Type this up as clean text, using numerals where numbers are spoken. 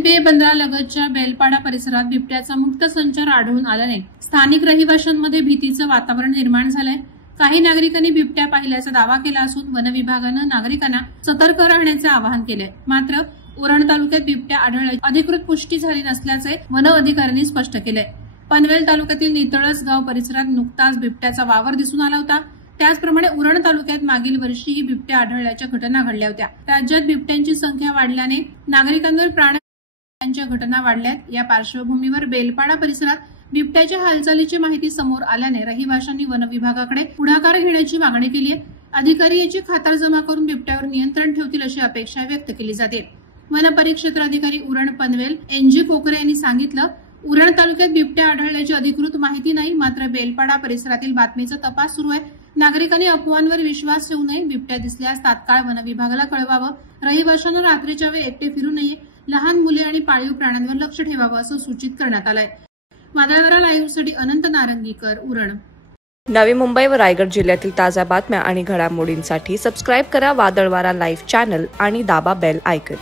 NPA बंदरालगतच्या Belpada परिसरात बिबट्याचा मुक्त संचार आढळून आल्याने स्थानिक रहिवाशांमध्ये भीतीचं वातावरण निर्माण झालंय। काही नागरिकांनी बिबट्या पाहिल्याचा दावा केला असून वन विभागानं नागरिकांना सतर्क राहण्याचे आवाहन केले। मात्र उरण तालुक्यात बिबट्या आढळल्याची अधिकृत पुष्टी झाली नसल्याचे वन अधिकाऱ्यांनी स्पष्ट केले। पनवेल तालुक्यातील नितळस गाव परिसरात नुकताच बिबट्याचा वावर दिसून आला होता। त्याचप्रमाणे उरण तालुक्यात मागील वर्षीही बिबट्या आढळल्याच्या घटना घडल्या होत्या। राज्यात बिबट्यांची संख्या वाढल्याने नागरिकांवर प्राण्यांच्या घटना वाढल्यात। या पार्श्वभूमीवर बेलपाडा परिसरात बिबट्याच्या हालचालीची माहिती समोर आल्याने रहिवाशांनी वन विभागाकडे पुढाकार घेण्याची मागणी केली आहे। अधिकारी याची खातरजमा करून बिबट्यावर नियंत्रण ठेवतील अशी अपेक्षा व्यक्त केली जाते। वन परिक्षेत्र अधिकारी उरण पनवेल एनजी कोकरे यांनी सांगितलं, उरण तालुक्यात बिबट्या आढळल्याची अधिकृत माहिती नाही, मात्र बेलपाडा परिसरातील बातमीचा तपास सुरू आहे। नागरिकांनी अफवांवर विश्वास ठेवू नये। बिबट्या दिसल्यास तात्काळ वन विभागाला कळवावं। रहिवाशांना रात्रीच्या वेळी एकटे फिरू नये। लहान मुले आणि पाळीव प्राण्यांवर लक्ष ठेवावं असं सूचित करण्यात आलंय। वादळवारा लाईव्हसाठी अनंत नारंगीकर, उरण। नवी मुंबई व रायगड जिल्ह्यातील ताज्या बातम्या आणि घडामोडींसाठी सबस्क्राईब करा वादळवारा लाईव्ह चॅनल आणि दाबा बेल आयकॉन।